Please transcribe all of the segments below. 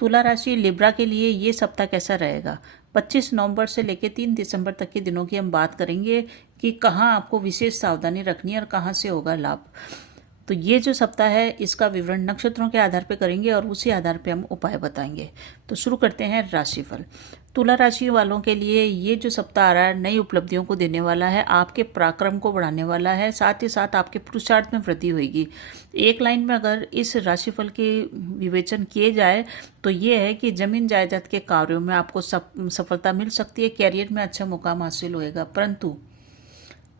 तुला राशि लिब्रा के लिए ये सप्ताह कैसा रहेगा। 25 नवंबर से लेकर 3 दिसंबर तक के दिनों की हम बात करेंगे कि कहाँ आपको विशेष सावधानी रखनी है और कहाँ से होगा लाभ। तो ये जो सप्ताह है इसका विवरण नक्षत्रों के आधार पर करेंगे और उसी आधार पर हम उपाय बताएंगे। तो शुरू करते हैं राशिफल। तुला राशि वालों के लिए ये जो सप्ताह आ रहा है नई उपलब्धियों को देने वाला है, आपके पराक्रम को बढ़ाने वाला है, साथ ही साथ आपके पुरुषार्थ में वृद्धि होगी। एक लाइन में अगर इस राशिफल के विवेचन किए जाए तो ये है कि जमीन जायदाद के कार्यों में आपको सफलता मिल सकती है, कैरियर में अच्छा मुकाम हासिल होएगा। परंतु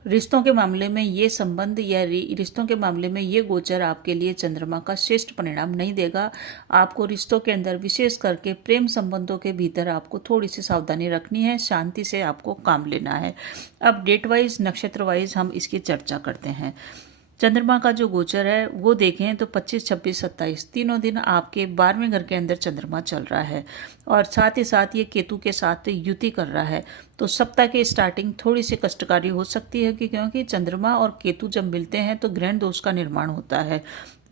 रिश्तों के मामले में ये संबंध या रिश्तों के मामले में ये गोचर आपके लिए चंद्रमा का श्रेष्ठ परिणाम नहीं देगा। आपको रिश्तों के अंदर विशेष करके प्रेम संबंधों के भीतर आपको थोड़ी सी सावधानी रखनी है, शांति से आपको काम लेना है। अब डेट वाइज नक्षत्र वाइज हम इसकी चर्चा करते हैं। चंद्रमा का जो गोचर है वो देखें तो 25, 26, 27 तीनों दिन आपके 12वें घर के अंदर चंद्रमा चल रहा है और साथ ही साथ ये केतु के साथ युति कर रहा है। तो सप्ताह की स्टार्टिंग थोड़ी सी कष्टकारी हो सकती है क्योंकि चंद्रमा और केतु जब मिलते हैं तो ग्रहण दोष का निर्माण होता है।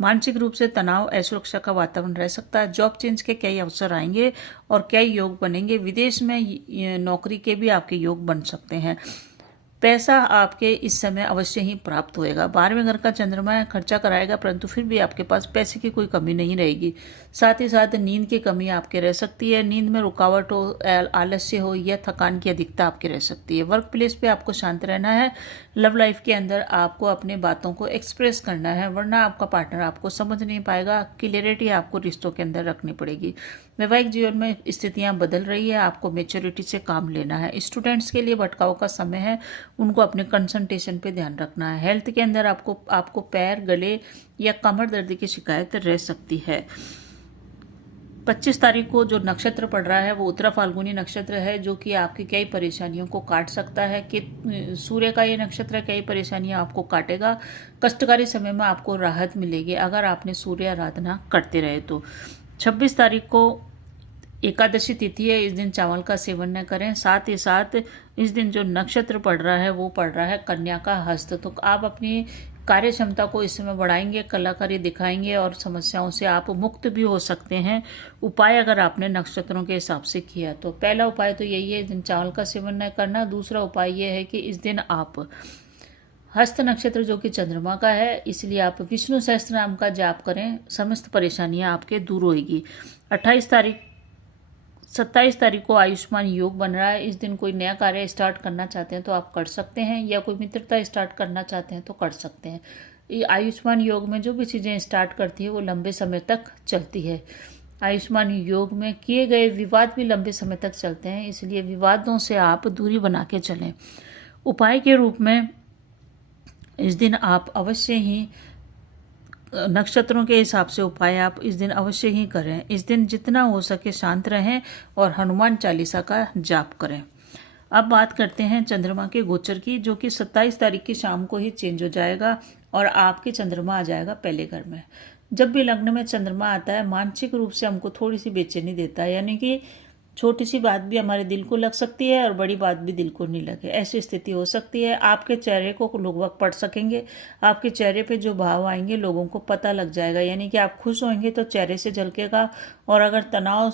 मानसिक रूप से तनाव, असुरक्षा का वातावरण रह सकता है। जॉब चेंज के कई अवसर आएंगे और कई योग बनेंगे। विदेश में नौकरी के भी आपके योग बन सकते हैं। पैसा आपके इस समय अवश्य ही प्राप्त होएगा। 12वें घर का चंद्रमा है, खर्चा कराएगा, परंतु फिर भी आपके पास पैसे की कोई कमी नहीं रहेगी। साथ ही साथ नींद की कमी आपके रह सकती है। नींद में रुकावट हो, आलस्य हो या थकान की अधिकता आपकी रह सकती है। वर्क प्लेस पे आपको शांत रहना है। लव लाइफ के अंदर आपको अपने बातों को एक्सप्रेस करना है, वरना आपका पार्टनर आपको समझ नहीं पाएगा। क्लियरिटी आपको रिश्तों के अंदर रखनी पड़ेगी। वैवाहिक जीवन में स्थितियां बदल रही है, आपको मेच्योरिटी से काम लेना है। स्टूडेंट्स के लिए भटकाव का समय है, उनको अपने कंसंट्रेशन पे ध्यान रखना है। हेल्थ के अंदर आपको पैर, गले या कमर दर्द की शिकायत रह सकती है। 25 तारीख को जो नक्षत्र पड़ रहा है वो उत्तरा फाल्गुनी नक्षत्र है, जो कि आपकी कई परेशानियों को काट सकता है। कि सूर्य का ये नक्षत्र कई परेशानियां आपको काटेगा। कष्टकारी समय में आपको राहत मिलेगी अगर आपने सूर्य आराधना करते रहे तो। 26 तारीख को एकादशी तिथि है, इस दिन चावल का सेवन न करें। साथ ही साथ इस दिन जो नक्षत्र पड़ रहा है वो पड़ रहा है कन्या का हस्त। तो आप अपनी कार्य क्षमता को इस समय बढ़ाएंगे, कलाकारी दिखाएंगे और समस्याओं से आप मुक्त भी हो सकते हैं। उपाय अगर आपने नक्षत्रों के हिसाब से किया तो पहला उपाय तो यही है, इस दिन चावल का सेवन न करना। दूसरा उपाय ये है कि इस दिन आप हस्त नक्षत्र जो कि चंद्रमा का है, इसलिए आप विष्णु सहस्त्र नाम का जाप करें, समस्त परेशानियां आपके दूर होगी। 27 तारीख को आयुष्मान योग बन रहा है। इस दिन कोई नया कार्य स्टार्ट करना चाहते हैं तो आप कर सकते हैं, या कोई मित्रता स्टार्ट करना चाहते हैं तो कर सकते हैं। ये आयुष्मान योग में जो भी चीज़ें स्टार्ट करती है वो लंबे समय तक चलती है। आयुष्मान योग में किए गए विवाद भी लंबे समय तक चलते हैं, इसलिए विवादों से आप दूरी बना के चलें। उपाय के रूप में इस दिन आप अवश्य ही नक्षत्रों के हिसाब से उपाय आप इस दिन अवश्य ही करें। इस दिन जितना हो सके शांत रहें और हनुमान चालीसा का जाप करें। अब बात करते हैं चंद्रमा के गोचर की, जो कि 27 तारीख की शाम को ही चेंज हो जाएगा और आपके चंद्रमा आ जाएगा पहले घर में। जब भी लग्न में चंद्रमा आता है मानसिक रूप से हमको थोड़ी सी बेचैनी देता है, यानी कि छोटी सी बात भी हमारे दिल को लग सकती है और बड़ी बात भी दिल को नहीं लगे, ऐसी स्थिति हो सकती है। आपके चेहरे को लोग पढ़ सकेंगे, आपके चेहरे पे जो भाव आएंगे लोगों को पता लग जाएगा। यानी कि आप खुश होंगे तो चेहरे से झलकेगा, और अगर तनाव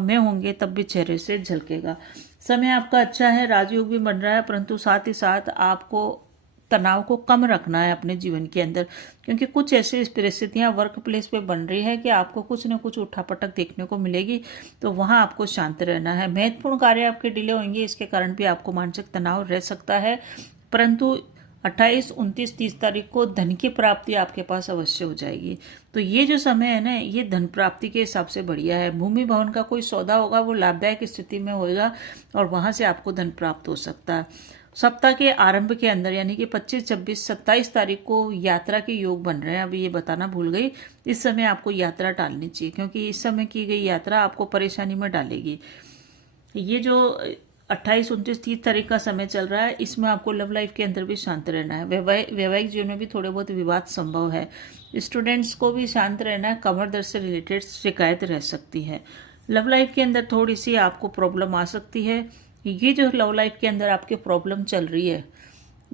में होंगे तब भी चेहरे से झलकेगा। समय आपका अच्छा है, राजयोग भी बन रहा है, परंतु साथ ही साथ आपको तनाव को कम रखना है अपने जीवन के अंदर, क्योंकि कुछ ऐसी परिस्थितियां वर्क प्लेस पे बन रही है कि आपको कुछ न कुछ उठापटक देखने को मिलेगी, तो वहां आपको शांत रहना है। महत्वपूर्ण कार्य आपके डिले होंगे, इसके कारण भी आपको मानसिक तनाव रह सकता है, परंतु 28, 29, 30 तारीख को धन की प्राप्ति आपके पास अवश्य हो जाएगी। तो ये जो समय है ना, ये धन प्राप्ति के हिसाब से बढ़िया है। भूमि भवन का कोई सौदा होगा वो लाभदायक स्थिति में होगा और वहां से आपको धन प्राप्त हो सकता है। सप्ताह के आरंभ के अंदर यानी कि 25, 26, 27 तारीख को यात्रा के योग बन रहे हैं। अभी ये बताना भूल गई, इस समय आपको यात्रा टालनी चाहिए, क्योंकि इस समय की गई यात्रा आपको परेशानी में डालेगी। ये जो 28, 29, 30 तारीख का समय चल रहा है, इसमें आपको लव लाइफ के अंदर भी शांत रहना है। वैवाहिक जीवन में भी थोड़े बहुत विवाद संभव है। स्टूडेंट्स को भी शांत रहना है, कमर दर्द से रिलेटेड शिकायत रह सकती है। लव लाइफ के अंदर थोड़ी सी आपको प्रॉब्लम आ सकती है। ये जो लव लाइफ के अंदर आपकी प्रॉब्लम चल रही है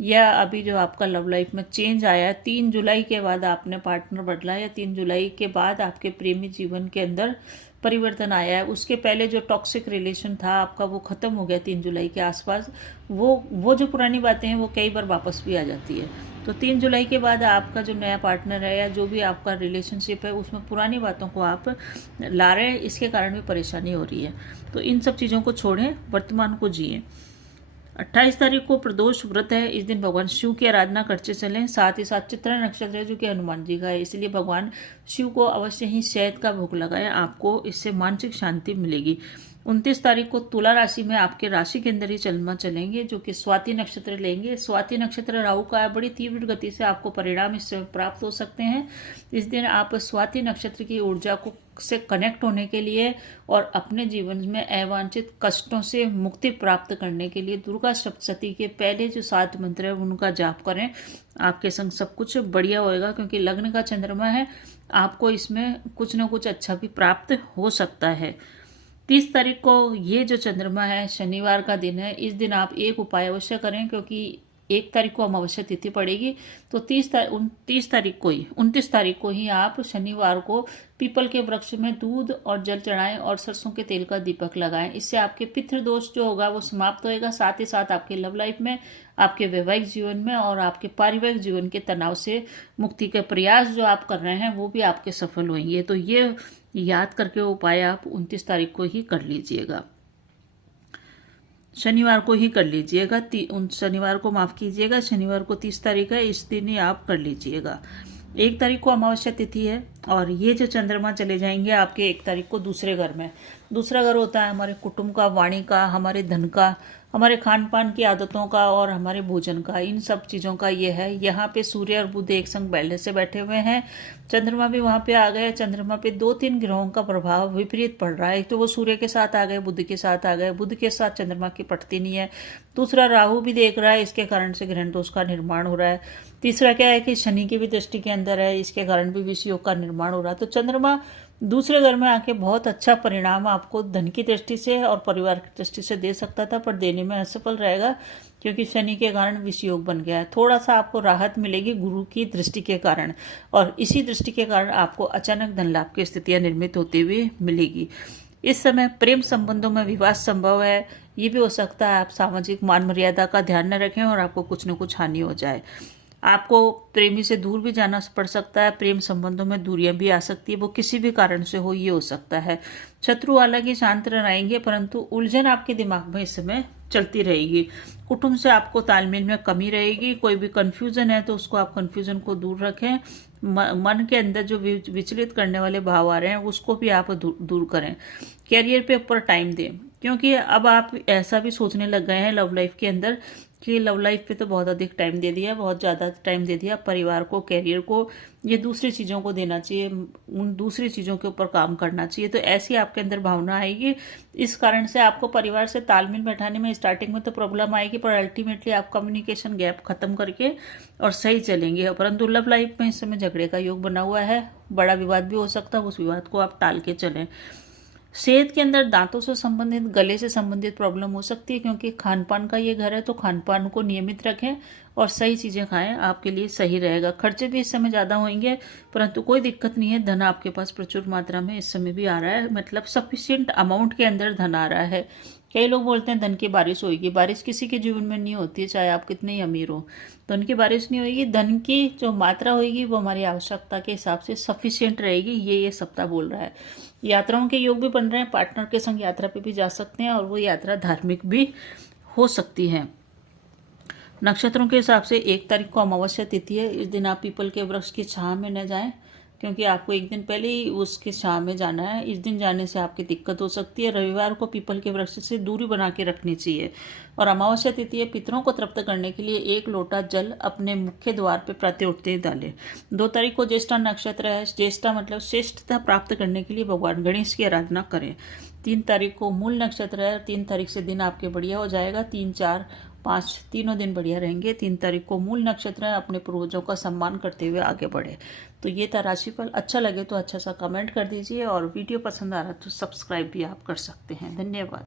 या अभी जो आपका लव लाइफ में चेंज आया है, 3 जुलाई के बाद आपने पार्टनर बदला, या 3 जुलाई के बाद आपके प्रेमी जीवन के अंदर परिवर्तन आया है। उसके पहले जो टॉक्सिक रिलेशन था आपका वो ख़त्म हो गया 3 जुलाई के आसपास। वो जो पुरानी बातें हैं वो कई बार वापस भी आ जाती है। तो 3 जुलाई के बाद आपका जो नया पार्टनर है या जो भी आपका रिलेशनशिप है उसमें पुरानी बातों को आप ला रहे हैं, इसके कारण भी परेशानी हो रही है। तो इन सब चीज़ों को छोड़ें, वर्तमान को जिए। 28 तारीख को प्रदोष व्रत है। इस दिन भगवान शिव की आराधना करते चलें। साथ ही साथ चित्रा नक्षत्र है जो कि हनुमान जी का है, इसलिए भगवान शिव को अवश्य ही शहद का भोग लगाएं, आपको इससे मानसिक शांति मिलेगी। 29 तारीख को तुला राशि में आपके राशि के अंदर ही चंद्रमा चलेंगे जो कि स्वाति नक्षत्र लेंगे। स्वाति नक्षत्र राहु का है, बड़ी तीव्र गति से आपको परिणाम इससे प्राप्त हो सकते हैं। इस दिन आप स्वाति नक्षत्र की ऊर्जा को से कनेक्ट होने के लिए और अपने जीवन में अवांछित कष्टों से मुक्ति प्राप्त करने के लिए दुर्गा सप्तशती के पहले जो 7 मंत्र है उनका जाप करें। आपके संग सब कुछ बढ़िया होएगा, क्योंकि लग्न का चंद्रमा है, आपको इसमें कुछ न कुछ अच्छा भी प्राप्त हो सकता है। 30 तारीख को ये जो चंद्रमा है शनिवार का दिन है। इस दिन आप एक उपाय अवश्य करें, क्योंकि 1 तारीख को अमावस्या तिथि पड़ेगी। तो 29 तारीख को ही आप शनिवार को पीपल के वृक्ष में दूध और जल चढ़ाएं और सरसों के तेल का दीपक लगाएं। इससे आपके पितृदोष जो होगा वो समाप्त होएगा। साथ ही साथ आपके लव लाइफ में, आपके वैवाहिक जीवन में और आपके पारिवारिक जीवन के तनाव से मुक्ति के प्रयास जो आप कर रहे हैं वो भी आपके सफल होंगे। तो ये याद करके उपाय आप 29 तारीख को ही कर लीजिएगा, शनिवार को ही कर लीजिएगा। शनिवार को माफ़ कीजिएगा, शनिवार को 30 तारीख है, इस दिन ही आप कर लीजिएगा। 1 तारीख को अमावस्या तिथि है और ये जो चंद्रमा चले जाएंगे आपके 1 तारीख को दूसरे घर में। दूसरा घर होता है हमारे कुटुंब का, वाणी का, हमारे धन का, हमारे खान पान की आदतों का और हमारे भोजन का, इन सब चीज़ों का ये है। यहाँ पे सूर्य और बुध एक संग पहले से बैठे हुए हैं, चंद्रमा भी वहाँ पे आ गए। चंद्रमा पे 2-3 ग्रहों का प्रभाव विपरीत पड़ रहा है। एक तो वो सूर्य के साथ आ गए, बुध के साथ आ गए, बुध के साथ चंद्रमा की पटती नहीं है। दूसरा राहु भी देख रहा है, इसके कारण से ग्रहण दोष का निर्माण हो रहा है। तीसरा क्या है कि शनि की भी दृष्टि के अंदर है, इसके कारण भी विष योग का निर्माण हो रहा है। तो चंद्रमा दूसरे घर में आके बहुत अच्छा परिणाम आपको धन की दृष्टि से और परिवार की दृष्टि से दे सकता था, पर देने में असफल रहेगा, क्योंकि शनि के कारण विष योग बन गया है। थोड़ा सा आपको राहत मिलेगी गुरु की दृष्टि के कारण, और इसी दृष्टि के कारण आपको अचानक धन लाभ की स्थितियां निर्मित होते हुए मिलेगी। इस समय प्रेम संबंधों में विवाद संभव है। ये भी हो सकता है आप सामाजिक मान मर्यादा का ध्यान न रखें और आपको कुछ न कुछ हानि हो जाए। आपको प्रेमी से दूर भी जाना पड़ सकता है, प्रेम संबंधों में दूरियां भी आ सकती है, वो किसी भी कारण से हो, ये हो सकता है। शत्रु हालांकि शांत रहेंगे, परंतु उलझन आपके दिमाग में इस समय चलती रहेगी। कुटुंब से आपको तालमेल में कमी रहेगी। कोई भी कन्फ्यूजन है तो उसको आप कन्फ्यूजन को दूर रखें। मन के अंदर जो विचलित करने वाले भाव आ रहे हैं उसको भी आप दूर करें। कैरियर पे ऊपर टाइम दें, क्योंकि अब आप ऐसा भी सोचने लग गए हैं लव लाइफ के अंदर कि लव लाइफ पे तो बहुत अधिक टाइम दे दिया, बहुत ज़्यादा टाइम दे दिया, परिवार को, कैरियर को, ये दूसरी चीज़ों को देना चाहिए, उन दूसरी चीज़ों के ऊपर काम करना चाहिए। तो ऐसी आपके अंदर भावना आएगी। इस कारण से आपको परिवार से तालमेल बैठाने में स्टार्टिंग में तो प्रॉब्लम आएगी, पर अल्टीमेटली आप कम्युनिकेशन गैप खत्म करके और सही चलेंगे। परंतु लव लाइफ में इस समय झगड़े का योग बना हुआ है, बड़ा विवाद भी हो सकता है, उस विवाद को आप टाल के चलें। सेहत के अंदर दांतों से संबंधित, गले से संबंधित प्रॉब्लम हो सकती है, क्योंकि खान पान का ये घर है, तो खान पान को नियमित रखें और सही चीज़ें खाएं, आपके लिए सही रहेगा। खर्चे भी इस समय ज़्यादा होंगे, परंतु कोई दिक्कत नहीं है, धन आपके पास प्रचुर मात्रा में इस समय भी आ रहा है, मतलब सफिशिएंट अमाउंट के अंदर धन आ रहा है। कई लोग बोलते हैं धन की बारिश होगी, बारिश किसी के जीवन में नहीं होती है, चाहे आप कितने ही अमीर हो, धन की बारिश नहीं होगी। धन की जो मात्रा होगी वो हमारी आवश्यकता के हिसाब से सफिशिएंट रहेगी, ये सप्ताह बोल रहा है। यात्राओं के योग भी बन रहे हैं, पार्टनर के संग यात्रा पे भी जा सकते हैं और वो यात्रा धार्मिक भी हो सकती है। नक्षत्रों के हिसाब से 1 तारीख को अमावस्या तिथि है। इस दिन आप पीपल के वृक्ष की छांव में न जाएं, क्योंकि आपको एक दिन पहले ही उसके छांव में जाना है। इस दिन जाने से आपकी दिक्कत हो सकती है। रविवार को पीपल के वृक्ष से दूरी बना के रखनी चाहिए। और अमावस्या तिथि है, पितरों को तृप्त करने के लिए 1 लोटा जल अपने मुख्य द्वार पर प्रातः उठते ही डालें। 2 तारीख को ज्येष्ठा नक्षत्र है। ज्येष्ठा मतलब श्रेष्ठता प्राप्त करने के लिए भगवान गणेश की आराधना करें। 3 तारीख को मूल नक्षत्र है। 3 तारीख से दिन आपके बढ़िया हो जाएगा। 3, 4, 5 तीनों दिन बढ़िया रहेंगे। 3 तारीख को मूल नक्षत्र है। अपने पूर्वजों का सम्मान करते हुए आगे बढ़े। तो ये था राशिफल। अच्छा लगे तो अच्छा सा कमेंट कर दीजिए और वीडियो पसंद आ रहा तो सब्सक्राइब भी आप कर सकते हैं। धन्यवाद।